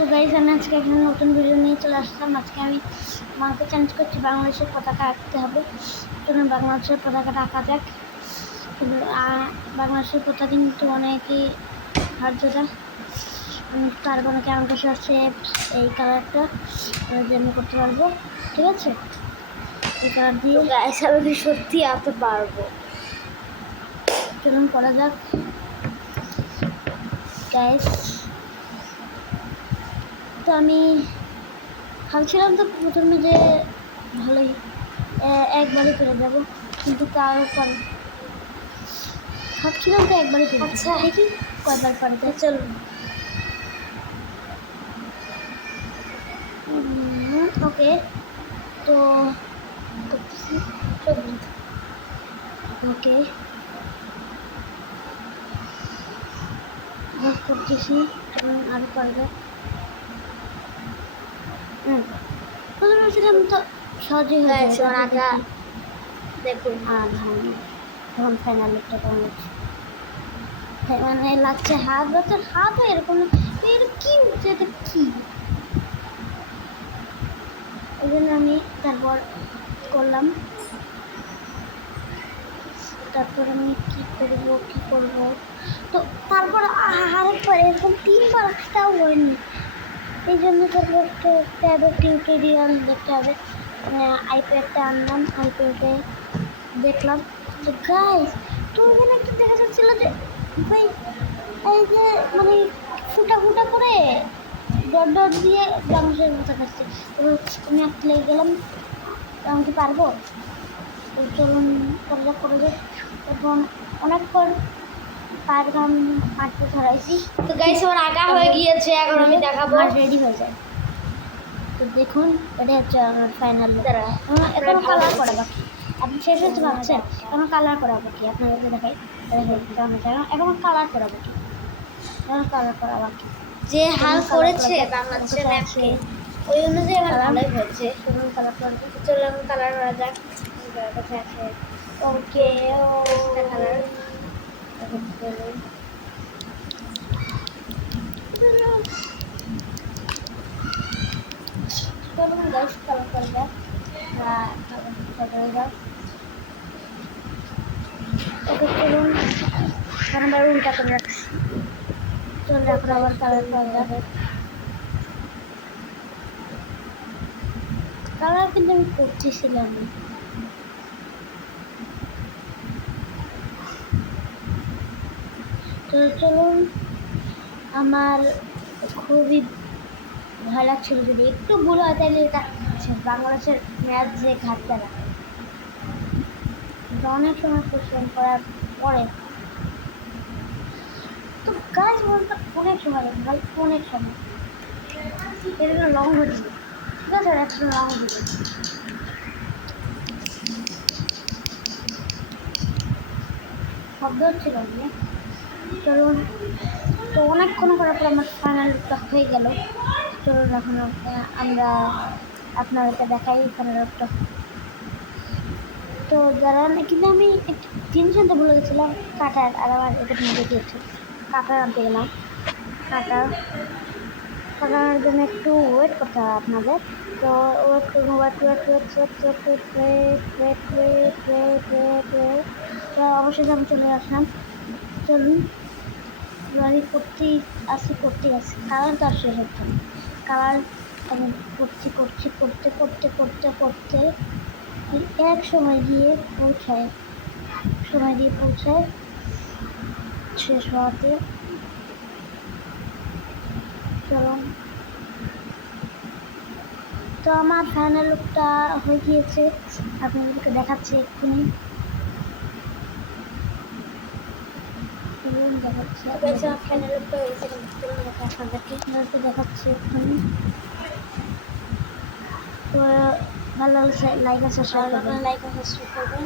তো গাইজ আমি আজকে একটা নতুন ভিডিও নিয়ে চলে আসলাম। আজকে আমি মাকে চ্যালেঞ্জ করছি বাংলাদেশের পতাকা আঁকতে হবে। চলুন বাংলাদেশের পতাকাটা আঁকা যাক। কিন্তু বাংলাদেশের পতাকা কিন্তু অনেকই হার্যতা, তার কোনো কেমন কাছে হচ্ছে এই কালারটা আমি করতে পারবো। ঠিক আছে, এই কালার দিয়ে গাইস আমি সত্যি আঁকতে পারবো। চলুন করা যাক গাইস। তো আমি ভাবছিলাম তো প্রথমে যে ভালোই একবারই পেরে যাব, কিন্তু তারপর ভাবছিলাম তো একবারই পেরে যাব। আচ্ছা দেখি কয়বার পারে। চলুন ওকে, তো ওকে করতেছি আরো করা যাক। প্রথমে ভাবছিলাম তো সহজেই হয়ে গাইস আমার আঁকা দেখুন। আর তখন ফাইনাল একটা কেমন মানে লাগছে হাতও এরকম এর কি এটা কি, ওই জন্য আমি তারপর করলাম। তারপর আমি কি করব তো তারপর আরেকবার এরকম 3বার আসতেও হয়নি। এই জন্য তারপর একটা ট্যাবের টিউটোরিয়াল দেখতে হবে। আইপ্যাডটা আনলাম, আইপ্যাডে দেখলাম যে গাইস তো ওখানে একটা দেখা যাচ্ছিল যে ভাই এই যে মানে ফুটা ফুটা করে ডট ডট দিয়ে বাংলাদেশের মতো খাচ্ছে। এবার আমি আঁকতে লেগে গেলাম, আমি কি পারবো? তো চলুন করে যাক। এবং অনেক পর পারলাম, আঁকতে ধরাইছি। তো গাইস আমার আঁকা হয়ে গিয়েছে, এখন আমি দেখাবো। রেডি হয়ে যায়। তো দেখুন এটা হচ্ছে আমার ফাইনাল। এখন কালার করা বাকি, আপনি শেষ হচ্ছে ভাবছেন এখন কালার করা বাকি। আপনাদেরকে দেখাই এখন কালার করা বাকি, কালার করা বাকি। যে হাল করেছে বাংলাদেশের ম্যাপকে ওই অনুযায়ী আমার ভালোই হয়েছে। কালার করা চলুন কালার করা যাক। কাছে আছে ওকে ও কালার চলুন গাইস কালার করা যাক। ওকে চলুন আমরা উল্টা করে রাখছি। চলুন এখন আবার কালার করা যাবে। কালার কিন্তু আমি করতেছিলাম না। তো চলুন, আমার খুবই ভয় লাগছিল যদি একটু ভুল হয় তাহলে এটা বাংলাদেশের ম্যাচ যে ঘাটতে না। অনেক সময় পরিশ্রম করার পরে তো গাছ বলতে অনেক সময় লাগে ভাই, অনেক সময়। এটা লং হচ্ছে, ঠিক আছে, একটা লং দিবে শব্দ হচ্ছিল না। চলুন, তো অনেকক্ষণ করার পর আমার ফাইনাল লুকটা হয়ে গেল। চলুন এখন আমরা আপনাদেরকে দেখাই ফাইনাল লুকটা। তো যারা কিন্তু আমি একটা জিনিস আনতে ভুলে গেছিলাম, কাটার, আর আমার এটা নিয়ে দিয়েছে কাটার আনতে গেলাম। কাটার জন্য একটু ওয়েট করতে হবে আপনাদের। তো ওয়েট করবো, তো অবশ্যই আমি চলে আসলাম। চলুন আমি করতেই আসি কালার তো আর শেষ হচ্ছে না। কালার আমি করতে এক সময় দিয়ে পৌঁছায় শেষ হওয়াতে। চলুন, তো আমার ফাইনাল লুকটা হয়ে গিয়েছে, আপনাদেরকে দেখাচ্ছি এক্ষুনি। দেখাচ্ছি আপনাদেরকে দেখাচ্ছি এক্ষুনি। তো ভালো লাগছে লাইক আর সাবস্ক্রাইব করবেন।